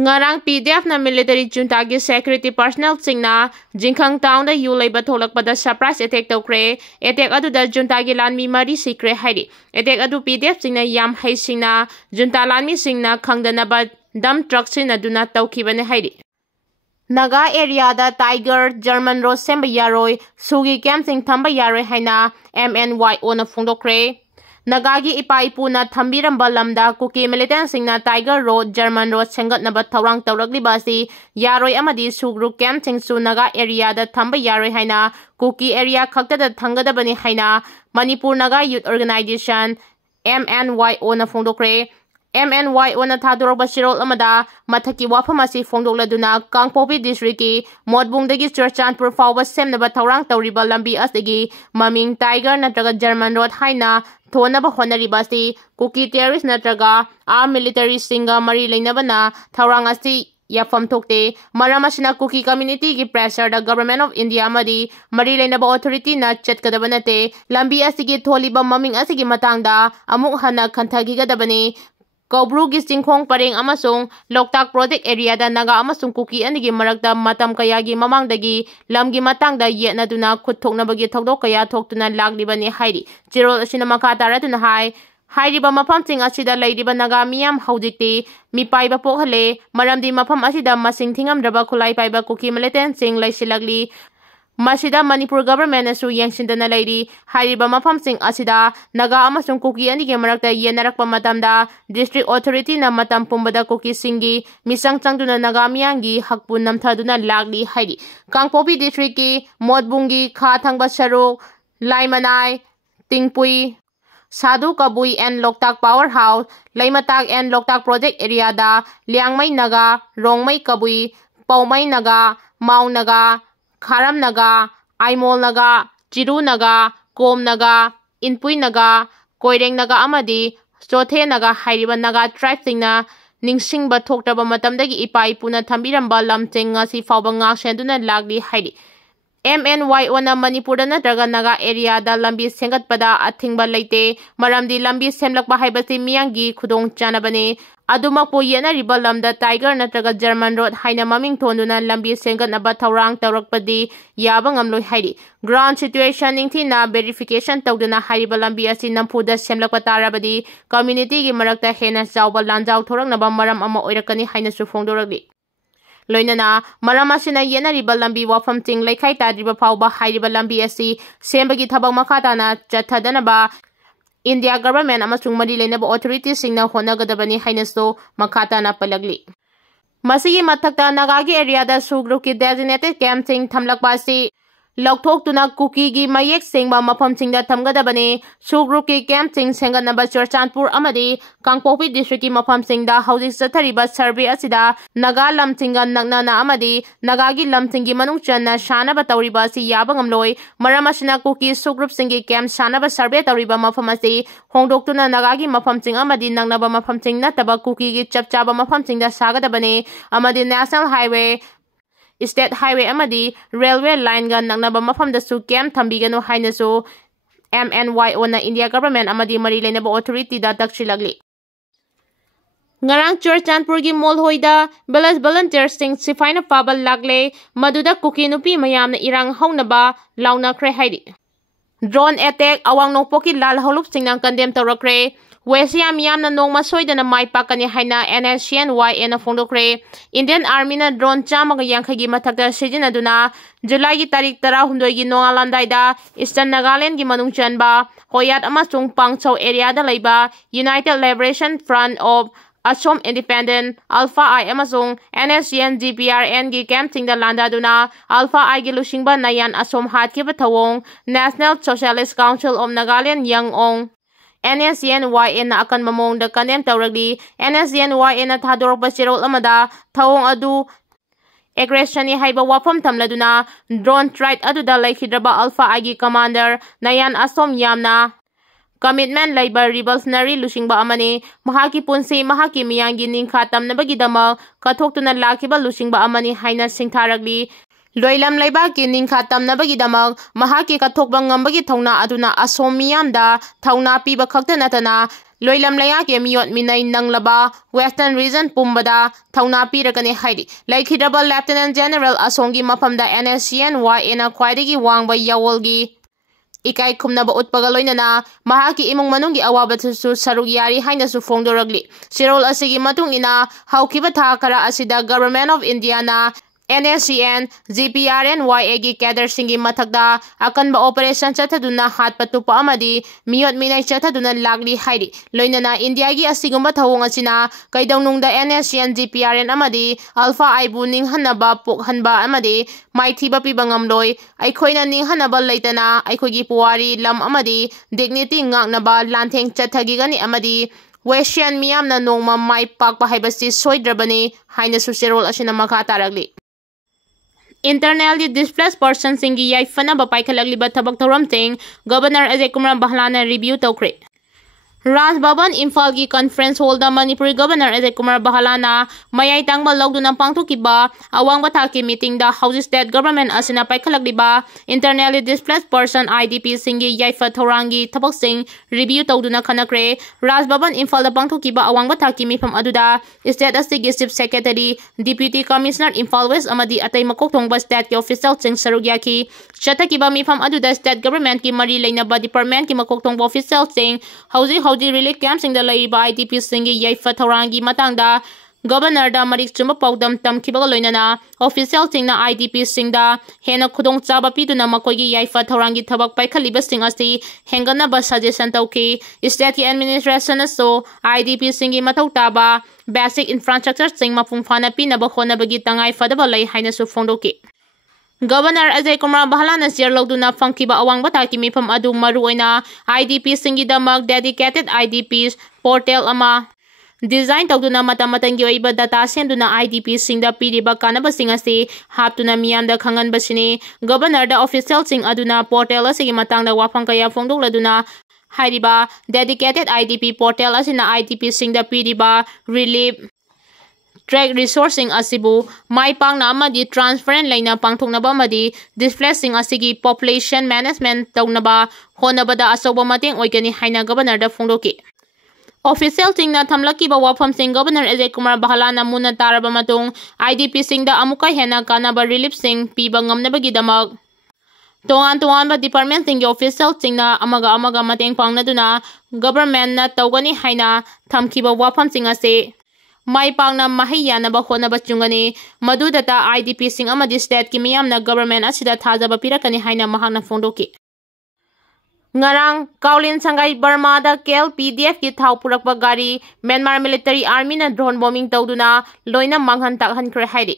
ngarang PDF na military junta gi security personnel singna jingkhang town da yu leiba tholakpada surprise attack tawkre attack adu da junta gi lanmi mari sikre hairi attack adu PDF singna yam hai singna junta lanmi singna khangdana ba dam truck sina duna tawkhibane hairi Naga area da tiger German road semba yaroi sugi camp sing thamba yaroi haina MNY ona phongdokre Nagagi ipa ipuna thambiramba lamda Kuki militant singna Tiger Road German Road sengatnaba thawrang tawragliba asi yaroi amadi sugru camp singsu Naga area da thamba yaroi haina Kuki area khakta da thangadabani haina Manipur Naga Youth Organization MNY ona phongdokre MNY ona thadorba sirol amada mathaki wafam asi phongdokladuna Kangpopi district ki modbungdagi Churchandpur fawba semnaba thawrang tawriba lambi asdagi maming Tiger natraga German Road haina thonaba honaribasi Kuki terrorist natraga armed military singa mari leinabana thawrang asi yafam thokte maramasina Kuki community ki pressure da government of India amadi mari leinaba authority na chatkadabanate lambi asigi tholiba maming asigi matangda amuk hana khanthagidabani Kobru gi singkhong pareng amasung Loktak project area da Naga amasung Kuki anigi marakta matam kaya gi mamangdagi lamgi matangda yetna duna khutthoknabagi thokdok kaya thoktuna laglibani hairi chirol asina makha taratuna hairiba mafam sing asida leiriba Naga miyam haujikti mipai ba pokhale maramdi mafam asida masing thingamdraba khulai paiba Kuki militant sing leisilagli Masida Manipur government asu yangshindana leiri hairiba mafam sing asida Naga amasung Kuki anigi marakta yenarakpa matamda district authority na matam pumbada Kuki singi misang changduna Naga miyangi hakpun namthaduna lagli hairi Kangpopi district ki modbungi kha thangba saruk laimanai tingpui Sadhu Kabui and Loktak Powerhouse Laimatak and Loktak project area da Liangmai Naga Rongmai Kabui Paumai Naga Mau Naga Kharam Naga, Aimol Naga, Chiru Naga, Kom Naga, Inpui Naga, Koireng Naga amadi, Chothe Naga hairiba Naga tribe singna ningsingba thoktraba matamdagi ipa ipuna thambiramba lamcheng ngasi fawba ngak senduna lagli hairi MNY ona Manipur natraga Naga area da lambi sengatpada athingba leite maramdi lambi semlakba haibasi miyangi khudong chanabane adumakpo yenariba lamda Tiger natraga German Road haina maming thonduna lambi sengatnaba thawrang tawrakpadi yaba ngamloi hairi ground situation ningthina verification tawduna hairiba lambi asi nampuda semlakpa tarabadi community gi marakta hena chawba lanjaw thoraknaba maram ama oirakani haina su phongdoragli Loinana, Maramasina yenariba lambi wafam ting laikai tadriba fawba hairiba lambi asi sembagi thabak makhatana chathadanaba India government amasung mari leinaba authorities singna honagadabani hainaso makhatana palagli Masigi mathakta Nagagi area da sugru ki designated camp sing thamlakpa si Lokthokuna Kuki gi mayek singba mafam singda thamgadabani sugru ki camp sing senganaba Churchandpur amadi Kangpopi district ki mafam singda hojik chathariba survey asida Naga lamsinga naknana amadi Nagagi lamsingi manung channa shanaba tawriba si yaba ngamloi maramasina Kuki sugrup singi camp shanaba survey tawriba mafam asi hongdoktuna Nagagi mafam sing amadi naknaba mafam sing nataba Kuki gi chapchaba mafam singda sagadabani amadi national highway State Highway amadi railway line ga naknaba mafam da su camp thambigano hainasu MNY ona India government amadi mari leinaba authority da takchilagli Ngarang Churchandpur gi mall hoida belas volunteers sing sifaina pabal lagle maduda Kuki Nupi mayamna irang haunaba ywkhre hairi drone attack awang nokpoki lal holup singnang condemn tawrakre Wesia miyamna nongma soidana mai pakani haina NSCNY ena phongdokre Indian Army na drone chamaga yankhagi mathakta sijinaduna July gi tarik 16 gi nongalandaida Eastern Nagaland gi manung chanba Hoyat amasung Pangchau area da leiba United Liberation Front of Assam Independent Alpha I amasung NSCN GPRN gi camp singda landaduna Alpha I gi lusingba nayan Assam hatkiba thawong National Socialist Council of Nagaland Yangong NSCNY na akan mamong da kanem tawragli NSCNY na thadorok basirol amada thawong adu aggressioni haiba wafam tamladuna drone strike adu da laikhidraba Alpha agi commander nayan asom yamna commitment labor revolutionary lusingba amani mahaki punsi mahaki miyangi ningkha tamnabagi dama kathoktuna lakhiba lusingba amani haina singtharagli Loilam leiba ki ningkha tamnabagi damak mahaki kathokba ngambagi thongna aduna Assam miyamda thongna piba khakta natana loilam laya ke miyot minay nanglaba Western Region pumbada thauna pirakani haidi laikhidaba Lieutenant General Asongi mapamda NSCNY ena khwaidagi wangba yawolgi ikai khumnaba utpaga loinana mahaki imung manunggi awabatu saruk yari hainasu fongdoragli sirol asigi matung ina haukiba tha khara asida Government of India na NSCN GPRNYA gi cadre singi mathakda akanba operation chathaduna hat patupa amadi miyot minai chathaduna lagli haidi loinana India gi asigumba thawong asina kaidawnungda NSCN GPRN amadi alpha aibu ninghanaba pokhanba amadi maithiba pibangam loi aikhoina ninghanaba leitana aikhogi puwari lam amadi dignity ngaknaba lantheng chathagi gani amadi Western miyam na nongma mai pakpa haibasi soidrabani haina suserol asina makha taragli Internally displaced persons singi yaifana ba paikhalagli ba thabak thoram ting Governor Ccpur bahlana review tawkhre Raj Bhavan Imphal gi conference hall da Manipuri Governor Ccpur bahalana mayai tangba logduna pangthukiba awangba thaki meeting da House State Government asina paikhalagli internally displaced person IDP singi yaifa thorangi thabak sing review tawduna khanakre Raj Bhavan Imphal da pangthukiba awangba thaki mifam aduda State asigi Chief Secretary Deputy Commissioner Imphal West amadi atai makok thongba state ki official sing sarugyaki chatakiba mifam aduda state government ki mari leinaba department ki makok thongba official sing Hauji relief camp sing da laiba IDP singi yaifa thorangi matangda Governor da marik chuma paudam tamkiba loinana official sing na IDP sing da hena khudong chaba piduna makogi yaifa thorangi thabak paikhaliba sing asi hengana ba suggestion tawki state ki administration so IDP singi mathau taba basic infrastructure sing mapung phana pinaba khona bagi tangai fadaba lai haina su fongdoki Governor Ccpur bahalana share logduna fangkiba awangba taki mifam adu maruoina IDP singi damak dedicated IDPs portal ama design tawduna matamatanggi oiba data senduna IDP singda piriba kanaba singasi haptuna miyamda khanganba sini Governor da official sing aduna portal asigi matangda wafang kaya fongdokladuna hairiba dedicated IDP portal asina IDP singda piriba relief track resourcing asibu mai pangna amadi transparent laina pangthoknaba amadi displacing asigi population management tawnaba honabada asoba mateng oigani haina Governor da fongdoki official sing na thamlaki ba wafam sing Governor Ccpur bahalana muna taraba matung IDP sing da amuka hena kanaba relief sing piba ngamnabagi damak tongan ba department sing official sing na amaga mateng pangnaduna government na tawgani haina thamkiba wafam sing ase mai pangna mahiyana ba khona ba chungani madudata IDP sing amadi state ki miyamna government asida thajaba pirakani haina mahakna fongdoki ngarang Kaulin Sangai Burma da Gail PDF ki thau purakba gari Myanmar military army na drone bombing tawduna loina manghan takhan khre haidi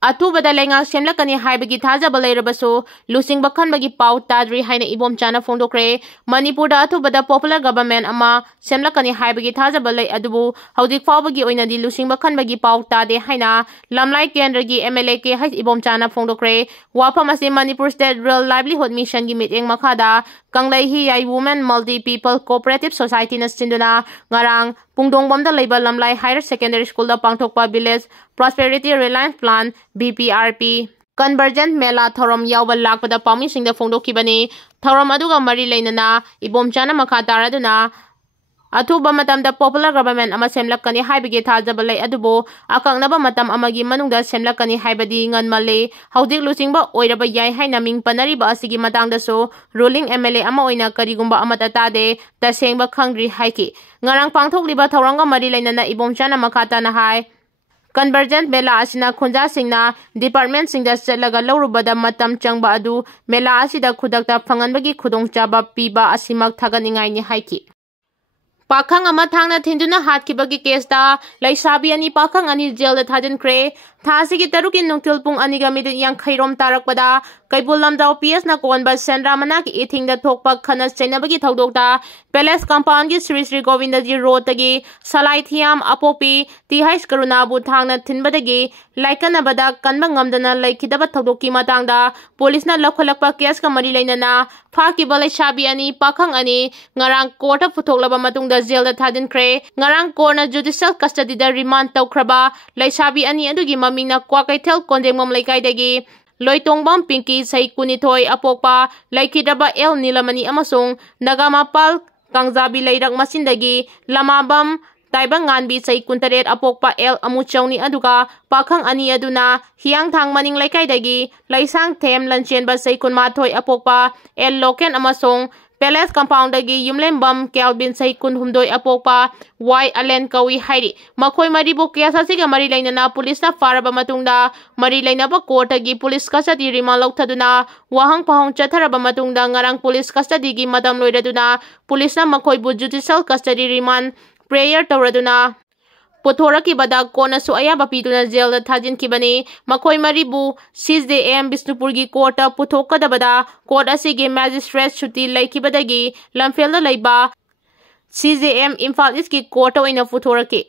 Atubada lenga semlakani haibagi thajaba leirabasu lusing bakhan bagi pau tadri haina ibom chana fongdokre Manipur da atubada popular government ama semlakani haibagi thajaba lei adubu haudik fawbagi oinadi lusing bakhan bagi pau tade haina lamlai kendragi MLA ke hais ibom chana fongdokre wafam ase Manipur State Rural Livelihood Mission gi meeting makhada kanglai hi ai women multi people cooperative society na sinduna ngarang pungdongbamda leiba lamlai higher secondary school da pangthokpa village prosperity reliance plan BPRP convergent mela thorom yawba lakpada pami singda fongdokibani thorom aduga mari leinana ibomchana makha taraduna athuba matamda popular government ama semlakani haibige thajaba lei adubo akaknaba matam amagi manungda semlakani haibadi nganmale haudik lusingba oiraba yai haina ming panariba asigi matangda so ruling MLA ama oina karigumba amata tade tasengba khangri haiki ngarang pangthokliba thoranga mari leinana ibomchana makhata na hai convergent mela asina khunja singna department singda chalaga lawrubada matam changba adu mela asida khudakta phanganbagi khudongchaba piba asimak thaganingai ni haiki Pakhang ama thangna thinduna hatkibagi case da laisabi ani pakhang ani jail da thajan kre thasigi tarukin nungtil pung aniga midit yang khairom tarakpada kaibul lamjau PS na konba senramana ki ithing da thokpa khana chainabagi thodokta palace compound gi Sri Govindaji road tagi salai thiam apopi ti hais karuna bu thangna thinbadagi laikana bada kanba ngamdana laikidaba thodoki matangda police na lakholakpa case ka mari lainana phaki balai sabi ani pakhang ani ngarang court phutoklaba matungda jail da thadin kre ngarang corner judicial custody da remand tawkhraba laisabi ani adugi mamingna kwakaithel kondemom laikai dagi loitongbam pinki sai kunithoi apokpa laikidaba el nilamani amasung nagamapal Kangzabi Leirak Masindagi, Lamabam, Taibang Nganbi Say Kuntaret Apokpa El Amuchawni Aduga, Pakang Ani Aduna, Hiang Thang Maning Lakaidagi, Laisang Tem Lanchen Basay Kunmatoy Apokpa, El Loken Amasong, Palace Compound Dagi, Yumlembam, Kelvin Say Kun Humdoy Apokpa, Y Alen Kawi Hairi, Makoy Maribu Kiasasiga Marilaina na Police na Faraba Matungda, Marilaina ba Courtagi Police Custody Rimalok Taduna, Wahang Pahong Chataraba Matungda, Ngarang Police Custody Gi Madam Loidaduna, Police na Makoy Bu Judicial Custody Riman, Prayer Tauraduna. Puthora ki badag ko na suaya bapituna jail da thajin ki bani makoy maribu CJM Bisnupurgi court puthoka da bada court asige magistrate chuti laiki badagi lamfel da laiba CJM Imphal East ki court oina puthora ki